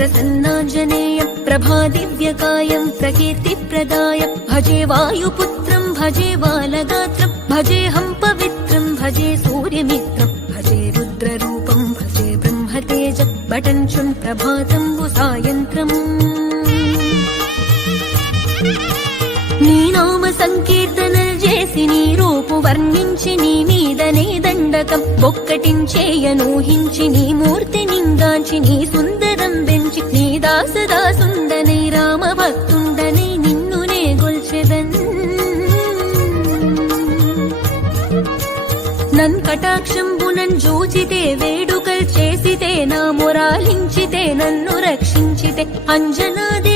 प्रसन्नाञ्जनेयं प्रभादिव्यकायं प्रकीर्तिप्रदाय भजे वायुपुत्रं भजे बालगात्रं भजेऽहं पवित्रं भजे सूर्यमित्रं भजे रुद्ररूपं भजे ब्रह्मतेज बटञ्चं प्रभातं सायन्त्रम् నీ నామ సంకీర్తనలు చేసి నీ రూపు వర్ణించి నీ మీదనే దండకం ఒక్కటించేయనూహించి నీ మూర్తి నింగాంచి నీ సుందరం పెంచి నీ దాసదాసుండనై రామ భక్తుండనై నిన్నునే గొల్చెదన్ నన్ కటాక్షంబునన్ జూచితే వేడుకల్ చేసితే నా మొరాలించితే నన్ను రక్షించితే అంజనాది